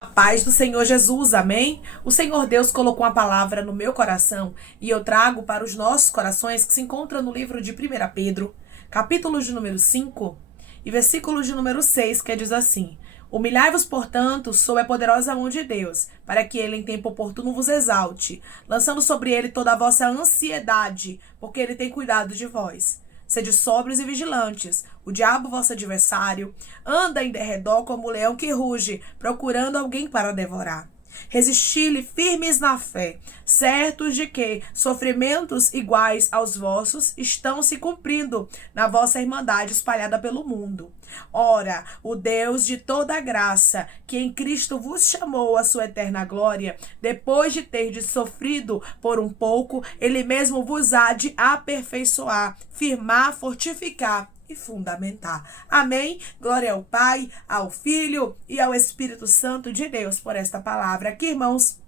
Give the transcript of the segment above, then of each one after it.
Paz do Senhor Jesus, amém? O Senhor Deus colocou uma palavra no meu coração e eu trago para os nossos corações que se encontra no livro de 1 Pedro, capítulo de número 5 e versículo de número 6, que diz assim: Humilhai-vos, portanto, sob a poderosa mão de Deus, para que ele em tempo oportuno vos exalte, lançando sobre ele toda a vossa ansiedade, porque ele tem cuidado de vós. Sede sóbrios e vigilantes. O diabo, vosso adversário, anda em derredor como um leão que ruge, procurando alguém para devorar. Resisti-lhe firmes na fé, certos de que sofrimentos iguais aos vossos estão se cumprindo na vossa irmandade espalhada pelo mundo. Ora, o Deus de toda graça, que em Cristo vos chamou à sua eterna glória, depois de terdes sofrido por um pouco, ele mesmo vos há de aperfeiçoar, firmar, fortificar e fundamentar. Amém? Glória ao Pai, ao Filho e ao Espírito Santo de Deus por esta palavra. Aqui, irmãos,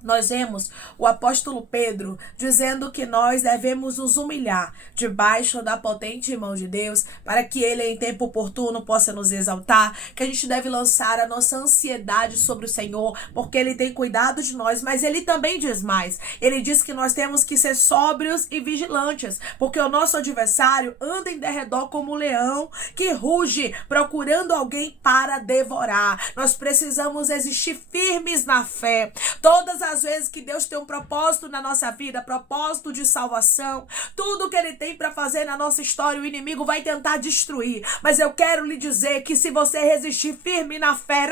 nós vemos o apóstolo Pedro dizendo que nós devemos nos humilhar debaixo da potente mão de Deus para que ele em tempo oportuno possa nos exaltar, que a gente deve lançar a nossa ansiedade sobre o Senhor, porque ele tem cuidado de nós, mas ele também diz mais. Ele diz que nós temos que ser sóbrios e vigilantes, porque o nosso adversário anda em derredor como um leão que ruge, procurando alguém para devorar. Nós precisamos existir firmes na fé. Todas as vezes que Deus tem um propósito na nossa vida, propósito de salvação, tudo que ele tem para fazer na nossa história, o inimigo vai tentar destruir. Mas eu quero lhe dizer que se você resistir firme na fé,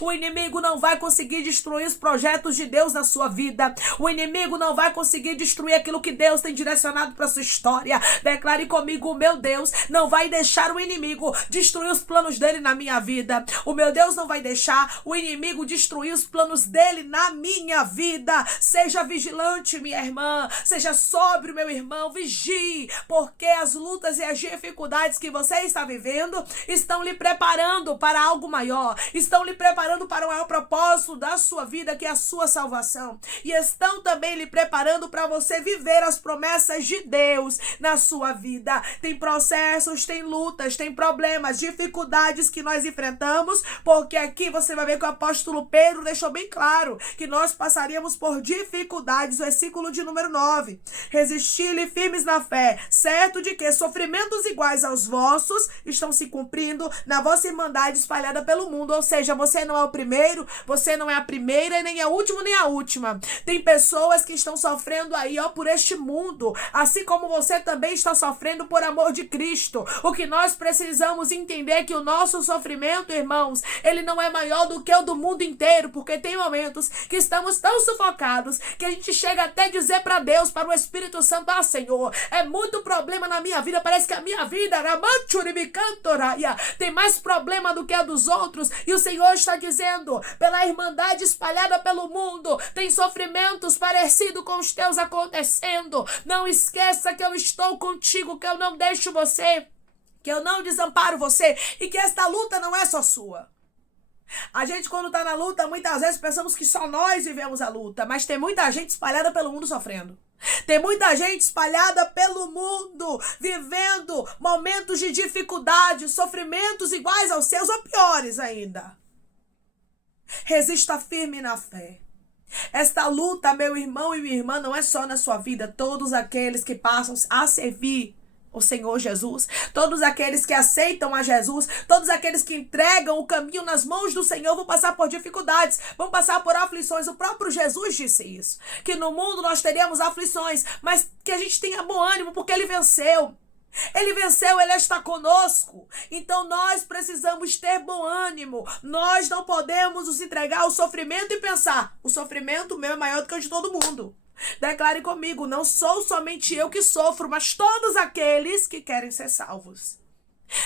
o inimigo não vai conseguir destruir os projetos de Deus na sua vida. O inimigo não vai conseguir destruir aquilo que Deus tem direcionado para sua história. Declare comigo: o meu Deus não vai deixar o inimigo destruir os planos dele na minha vida. O meu Deus não vai deixar o inimigo destruir os planos dele na minha vida. Seja vigilante, minha irmã, seja sóbrio, meu irmão, vigie, porque as lutas e as dificuldades que você está vivendo estão lhe preparando para algo maior, estão lhe preparando para o maior propósito da sua vida, que é a sua salvação, e estão também lhe preparando para você viver as promessas de Deus na sua vida. Tem processos, tem lutas, tem problemas, dificuldades que nós enfrentamos, porque aqui você vai ver que o apóstolo Pedro deixou bem claro que nós passaríamos por dificuldades. Versículo de número 9: Resisti-lhe firmes na fé, certo de que sofrimentos iguais aos vossos estão se cumprindo na vossa irmandade espalhada pelo mundo. Ou seja, você não é o primeiro, você não é a primeira e nem é o último nem a última. Tem pessoas que estão sofrendo aí, por este mundo, assim como você também está sofrendo por amor de Cristo. O que nós precisamos entender é que o nosso sofrimento, irmãos, ele não é maior do que o do mundo inteiro, porque tem momentos que estamos tão sufocados que a gente chega até a dizer para Deus, para o Espírito Santo: Senhor, é muito problema na minha vida, parece que a minha vida tem mais problema do que a dos outros, e o Senhor está dizendo: pela irmandade espalhada pelo mundo, tem sofrimentos parecidos com os teus acontecendo. Não esqueça que eu estou contigo, que eu não deixo você, que eu não desamparo você, e que esta luta não é só sua. A gente, quando está na luta, muitas vezes pensamos que só nós vivemos a luta, mas tem muita gente espalhada pelo mundo sofrendo. Tem muita gente espalhada pelo mundo, vivendo momentos de dificuldade, sofrimentos iguais aos seus ou piores ainda. Resista firme na fé. Esta luta, meu irmão e minha irmã, não é só na sua vida. Todos aqueles que passam a servir o Senhor Jesus, todos aqueles que aceitam a Jesus, todos aqueles que entregam o caminho nas mãos do Senhor vão passar por dificuldades, vão passar por aflições. O próprio Jesus disse isso, que no mundo nós teríamos aflições, mas que a gente tenha bom ânimo, porque Ele venceu. Ele venceu, Ele está conosco. Então nós precisamos ter bom ânimo. Nós não podemos nos entregar ao sofrimento e pensar: o sofrimento meu é maior do que o de todo mundo. Declare comigo: não sou somente eu que sofro, mas todos aqueles que querem ser salvos.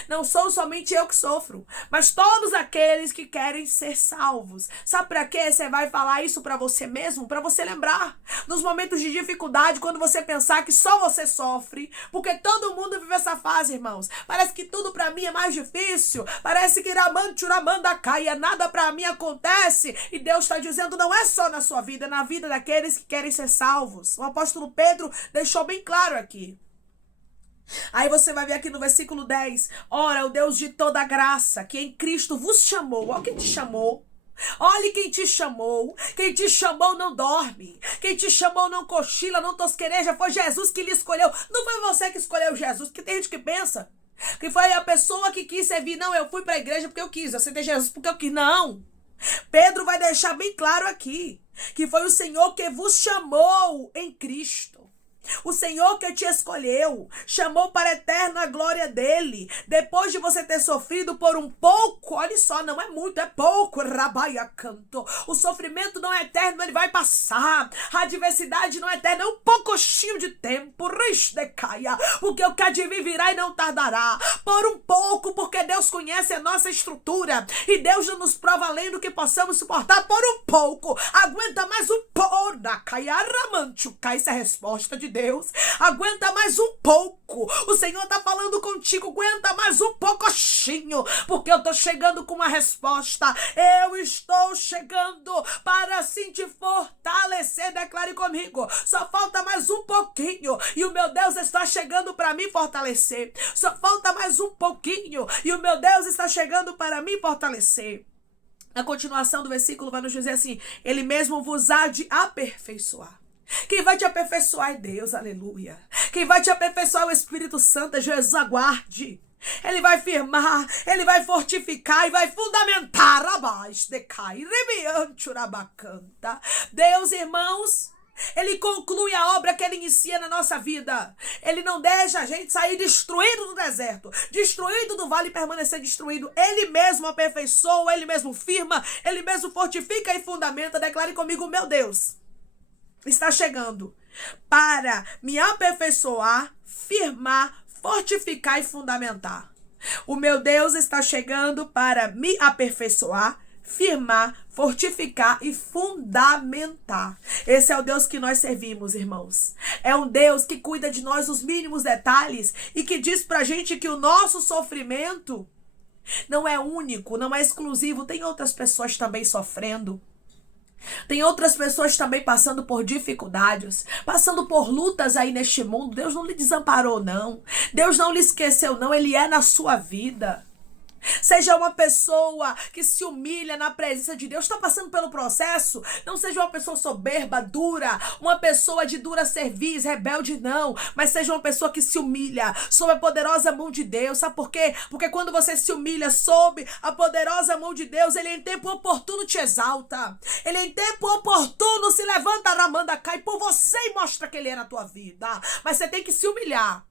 Não sou somente eu que sofro, mas todos aqueles que querem ser salvos. Sabe para quê? Você vai falar isso para você mesmo, para você lembrar. Nos momentos de dificuldade, quando você pensar que só você sofre, porque todo mundo vive essa fase, irmãos. Parece que tudo para mim é mais difícil. Parece que Ramanchuramanda caia, nada para mim acontece. E Deus está dizendo: não é só na sua vida, é na vida daqueles que querem ser salvos. O apóstolo Pedro deixou bem claro aqui. Aí você vai ver aqui no versículo 10. Ora, o Deus de toda graça, que em Cristo vos chamou. Olha quem te chamou. Olhe quem te chamou. Quem te chamou não dorme. Quem te chamou não cochila, não tosquereja. Foi Jesus que lhe escolheu. Não foi você que escolheu Jesus. Porque tem gente que pensa que foi a pessoa que quis servir. Não, eu fui para a igreja porque eu quis. Eu aceitei Jesus porque eu quis. Não. Pedro vai deixar bem claro aqui que foi o Senhor que vos chamou em Cristo. O Senhor que te escolheu, chamou para a eterna glória dele. Depois de você ter sofrido por um pouco, olha só, não é muito, é pouco, rabaia canto. O sofrimento não é eterno, ele vai passar. A adversidade não é eterna, é um pouquinho de tempo, risdecaia, porque o que há de vir virá e não tardará. Por um pouco, porque Deus conhece a nossa estrutura e Deus não nos prova além do que possamos suportar. Por um pouco, aguenta mais um pouco, essa é a resposta de Deus. Aguenta mais um pouco. O Senhor está falando contigo. Aguenta mais um pouquinho, porque eu estou chegando com uma resposta. Eu estou chegando para assim te fortalecer. Declare comigo. Só falta mais um pouquinho e o meu Deus está chegando para me fortalecer. Só falta mais um pouquinho e o meu Deus está chegando para me fortalecer. Na continuação do versículo vai nos dizer assim: ele mesmo vos há de aperfeiçoar. Quem vai te aperfeiçoar é Deus, aleluia. Quem vai te aperfeiçoar é o Espírito Santo, é Jesus, aguarde. Ele vai firmar, ele vai fortificar e vai fundamentar. Deus, irmãos, ele conclui a obra que ele inicia na nossa vida. Ele não deixa a gente sair destruído do deserto, destruído do vale e permanecer destruído. Ele mesmo aperfeiçoa, ele mesmo firma, ele mesmo fortifica e fundamenta. Declare comigo: meu Deus está chegando para me aperfeiçoar, firmar, fortificar e fundamentar. O meu Deus está chegando para me aperfeiçoar, firmar, fortificar e fundamentar. Esse é o Deus que nós servimos, irmãos. É um Deus que cuida de nós nos mínimos detalhes e que diz pra gente que o nosso sofrimento não é único, não é exclusivo. Tem outras pessoas também sofrendo. Tem outras pessoas também passando por dificuldades, passando por lutas aí neste mundo. Deus não lhe desamparou, não. Deus não lhe esqueceu, não. Ele é na sua vida. Seja uma pessoa que se humilha na presença de Deus. Está passando pelo processo? Não seja uma pessoa soberba, dura, uma pessoa de dura cerviz, rebelde, não. Mas seja uma pessoa que se humilha sob a poderosa mão de Deus. Sabe por quê? Porque quando você se humilha sob a poderosa mão de Deus, ele em tempo oportuno te exalta. Ele em tempo oportuno se levanta, ramanda, cai por você e mostra que ele é na tua vida. Mas você tem que se humilhar.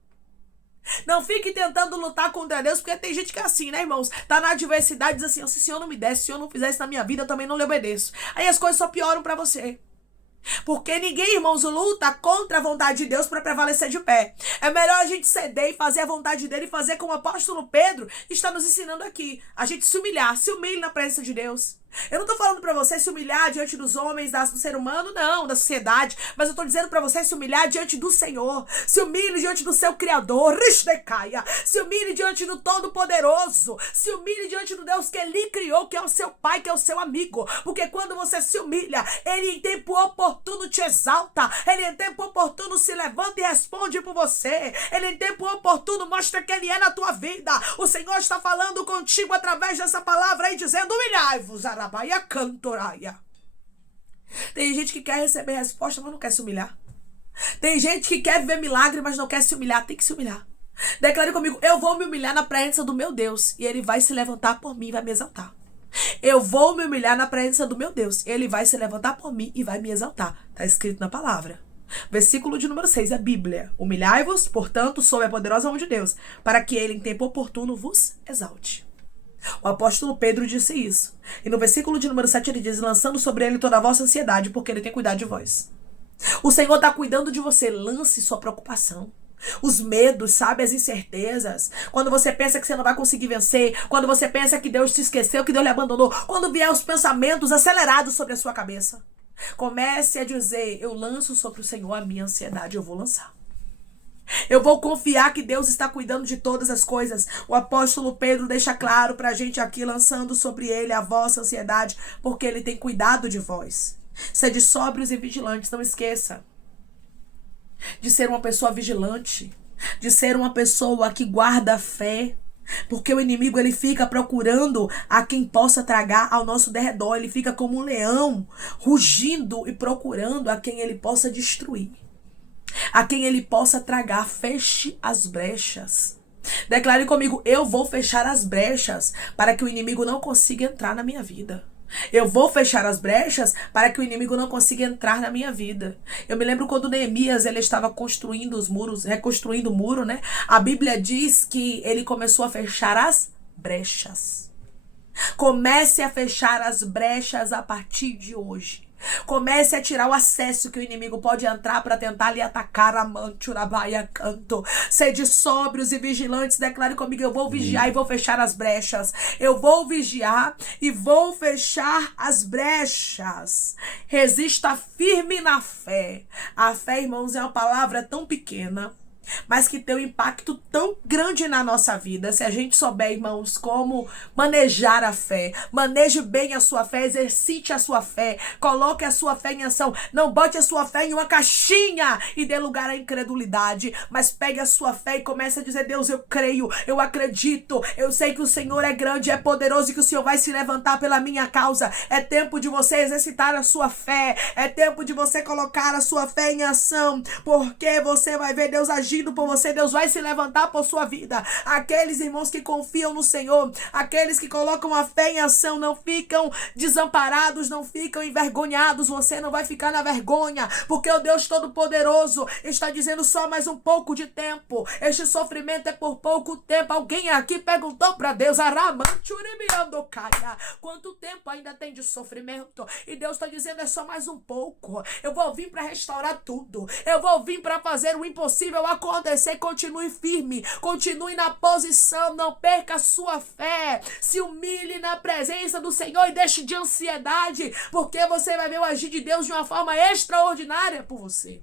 Não fique tentando lutar contra Deus, porque tem gente que é assim, né, irmãos? Tá na adversidade, diz assim: se o Senhor não me desse, se o Senhor não fizesse na minha vida, eu também não lhe obedeço. Aí as coisas só pioram pra você. Porque ninguém, irmãos, luta contra a vontade de Deus para prevalecer de pé. É melhor a gente ceder e fazer a vontade dele, e fazer como o apóstolo Pedro está nos ensinando aqui. A gente se humilhar, se humilhe na presença de Deus. Eu não tô falando pra você se humilhar diante dos homens, do ser humano, não, da sociedade. Mas eu tô dizendo pra você se humilhar diante do Senhor. Se humilhe diante do seu Criador. Se humilhe diante do Todo-Poderoso. Se humilhe diante do Deus que lhe criou, que é o seu Pai, que é o seu amigo. Porque quando você se humilha, ele em tempo oportuno te exalta. Ele em tempo oportuno se levanta e responde por você. Ele em tempo oportuno mostra que ele é na tua vida. O Senhor está falando contigo através dessa palavra aí, dizendo: humilhai-vos, Arabaia cantoraia. Tem gente que quer receber resposta, mas não quer se humilhar. Tem gente que quer ver milagre, mas não quer se humilhar. Tem que se humilhar. Declare comigo: eu vou me humilhar na presença do meu Deus, e ele vai se levantar por mim e vai me exaltar. Eu vou me humilhar na presença do meu Deus, ele vai se levantar por mim e vai me exaltar. Está escrito na palavra. Versículo de número 6, a Bíblia. Humilhai-vos, portanto, sob a poderosa mão de Deus, para que ele em tempo oportuno vos exalte. O apóstolo Pedro disse isso. E no versículo de número 7 ele diz: lançando sobre ele toda a vossa ansiedade, porque ele tem cuidado de vós. O Senhor está cuidando de você. Lance sua preocupação. Os medos, sabe? As incertezas. Quando você pensa que você não vai conseguir vencer. Quando você pensa que Deus te esqueceu, que Deus lhe abandonou. Quando vier os pensamentos acelerados sobre a sua cabeça, comece a dizer: eu lanço sobre o Senhor a minha ansiedade. Eu vou lançar. Eu vou confiar que Deus está cuidando de todas as coisas. O apóstolo Pedro deixa claro pra gente aqui, lançando sobre ele a vossa ansiedade, porque ele tem cuidado de vós. Sede sóbrios e vigilantes. Não esqueça de ser uma pessoa vigilante. de ser uma pessoa que guarda a fé. Porque o inimigo, ele fica procurando a quem possa tragar ao nosso derredor. Ele fica como um leão, rugindo e procurando a quem ele possa destruir, a quem ele possa tragar. Feche as brechas. Declare comigo: eu vou fechar as brechas para que o inimigo não consiga entrar na minha vida. Eu vou fechar as brechas para que o inimigo não consiga entrar na minha vida. Eu me lembro quando Neemias, ele estava construindo os muros, reconstruindo o muro, né? A Bíblia diz que ele começou a fechar as brechas. Comece a fechar as brechas a partir de hoje. Comece a tirar o acesso que o inimigo pode entrar para tentar lhe atacar. Amanchurabaia canto. Sede sóbrios e vigilantes. Declare comigo: eu vou vigiar e vou fechar as brechas. Eu vou vigiar e vou fechar as brechas. Resista firme na fé. A fé, irmãos, é uma palavra tão pequena, mas que tem um impacto tão grande na nossa vida. Se a gente souber, irmãos, como manejar a fé, maneje bem a sua fé, exercite a sua fé, coloque a sua fé em ação. Não bote a sua fé em uma caixinha e dê lugar à incredulidade, mas pegue a sua fé e comece a dizer: Deus, eu creio, eu acredito, eu sei que o Senhor é grande, é poderoso e que o Senhor vai se levantar pela minha causa. É tempo de você exercitar a sua fé, é tempo de você colocar a sua fé em ação, porque você vai ver Deus agir por você. Deus vai se levantar por sua vida. Aqueles irmãos que confiam no Senhor, aqueles que colocam a fé em ação, não ficam desamparados, não ficam envergonhados. Você não vai ficar na vergonha, porque o Deus Todo-Poderoso está dizendo: só mais um pouco de tempo. Este sofrimento é por pouco tempo. Alguém aqui perguntou para Deus: quanto tempo ainda tem de sofrimento? E Deus está dizendo: é só mais um pouco. Eu vou vir para restaurar tudo. Eu vou vir para fazer o impossível acontecer. Continue firme, continue na posição, não perca a sua fé, se humilhe na presença do Senhor e deixe de ansiedade, porque você vai ver o agir de Deus de uma forma extraordinária por você.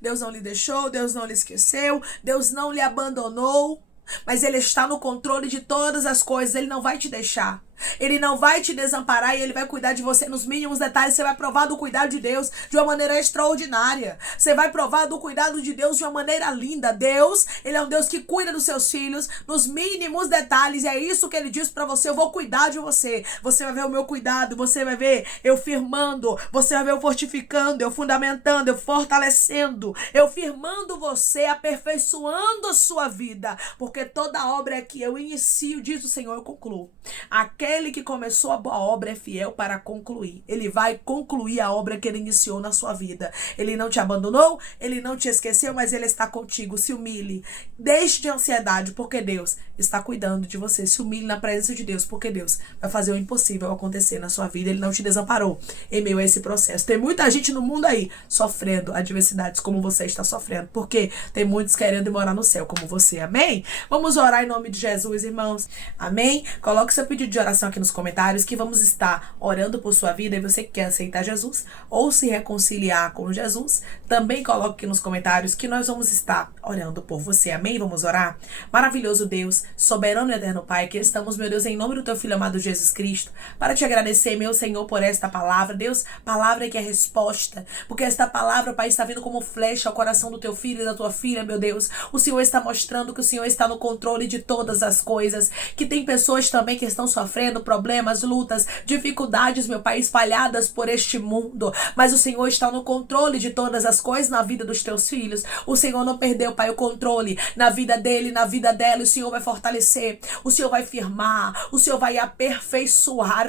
Deus não lhe deixou, Deus não lhe esqueceu, Deus não lhe abandonou, mas Ele está no controle de todas as coisas. Ele não vai te deixar. Ele não vai te desamparar e Ele vai cuidar de você nos mínimos detalhes. Você vai provar do cuidado de Deus de uma maneira extraordinária. Você vai provar do cuidado de Deus de uma maneira linda. Deus, Ele é um Deus que cuida dos seus filhos nos mínimos detalhes. E é isso que Ele diz pra você: eu vou cuidar de você. Você vai ver o meu cuidado, você vai ver eu firmando, você vai ver eu fortificando, eu fundamentando, eu fortalecendo, eu firmando você, aperfeiçoando a sua vida. Porque toda obra que eu inicio, diz o Senhor, eu concluo. Aquele que começou a boa obra é fiel para concluir. Ele vai concluir a obra que Ele iniciou na sua vida. Ele não te abandonou, Ele não te esqueceu, mas Ele está contigo. Se humilhe, deixe de ansiedade, porque Deus está cuidando de você. Se humilhe na presença de Deus, porque Deus vai fazer o impossível acontecer na sua vida. Ele não te desamparou em meio a esse processo. Tem muita gente no mundo aí sofrendo adversidades como você está sofrendo, porque tem muitos querendo morar no céu como você. Amém? Vamos orar em nome de Jesus, irmãos. Amém? Coloque seu pedido de oração aqui nos comentários, que vamos estar orando por sua vida. E você que quer aceitar Jesus ou se reconciliar com Jesus, também coloque aqui nos comentários que nós vamos estar orando por você. Amém? Vamos orar? Maravilhoso Deus, soberano e eterno Pai, que estamos, meu Deus, em nome do teu Filho amado Jesus Cristo, para te agradecer, meu Senhor, por esta palavra. Deus, palavra que é resposta, porque esta palavra, Pai, está vindo como flecha ao coração do teu filho e da tua filha, meu Deus. O Senhor está mostrando que o Senhor está no controle de todas as coisas, que tem pessoas também que estão sofrendo problemas, lutas, dificuldades, meu Pai, espalhadas por este mundo, mas o Senhor está no controle de todas as coisas na vida dos teus filhos. O Senhor não perdeu, Pai, o controle na vida dele, na vida dela. O Senhor vai fortalecer, o Senhor vai firmar, o Senhor vai aperfeiçoar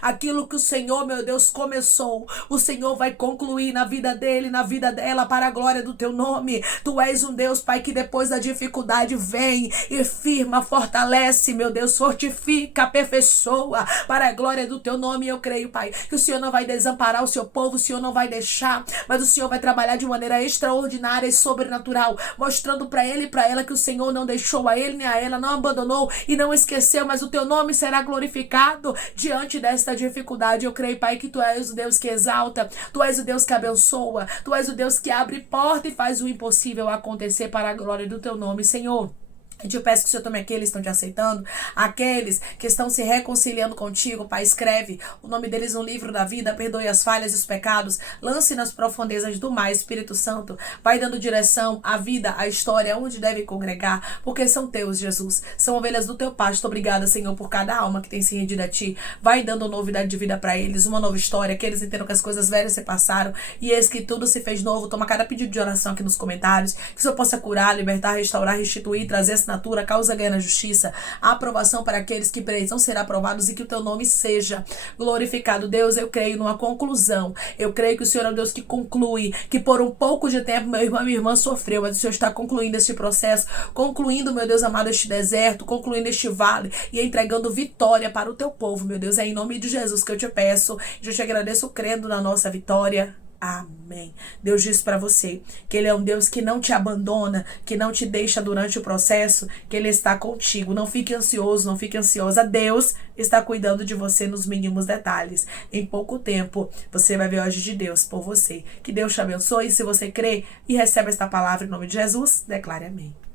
aquilo que o Senhor, meu Deus, começou. O Senhor vai concluir na vida dele, na vida dela, para a glória do teu nome. Tu és um Deus, Pai, que depois da dificuldade vem e firma, fortalece, meu Deus, fortifica, aperfeiçoa para a glória do teu nome. Eu creio, Pai, que o Senhor não vai desamparar o seu povo, o Senhor não vai deixar, mas o Senhor vai trabalhar de maneira extraordinária e sobrenatural, mostrando para ele e para ela que o Senhor não deixou a ele nem a ela, não abandonou e não esqueceu, mas o teu nome será glorificado diante desta dificuldade. Eu creio, Pai, que tu és o Deus que exalta, tu és o Deus que abençoa, tu és o Deus que abre porta e faz o impossível acontecer para a glória do teu nome, Senhor. Eu te peço que o Senhor tome aqueles que estão te aceitando, aqueles que estão se reconciliando contigo, Pai, escreve o nome deles no livro da vida, perdoe as falhas e os pecados, lance nas profundezas do mar, Espírito Santo, vai dando direção à vida, à história, onde devem congregar, porque são teus, Jesus, são ovelhas do teu pasto. Obrigada, Senhor, por cada alma que tem se rendido a ti, vai dando novidade de vida para eles, uma nova história, que eles entendam que as coisas velhas se passaram e eis que tudo se fez novo. Toma cada pedido de oração aqui nos comentários, que o Senhor possa curar, libertar, restaurar, restituir, trazer assinatura, causa ganha na justiça, a aprovação para aqueles que precisam ser aprovados e que o teu nome seja glorificado. Deus, eu creio numa conclusão, eu creio que o Senhor é um Deus que conclui, que por um pouco de tempo meu irmão e minha irmã sofreu, mas o Senhor está concluindo este processo, concluindo, meu Deus amado, este deserto, concluindo este vale e entregando vitória para o teu povo, meu Deus. É em nome de Jesus que eu te peço, eu te agradeço crendo na nossa vitória. Amém. Deus diz para você que Ele é um Deus que não te abandona, que não te deixa durante o processo, que Ele está contigo. Não fique ansioso, não fique ansiosa. Deus está cuidando de você nos mínimos detalhes. Em pouco tempo, você vai ver hoje de Deus por você. Que Deus te abençoe. Se você crê e recebe esta palavra em nome de Jesus, declare amém.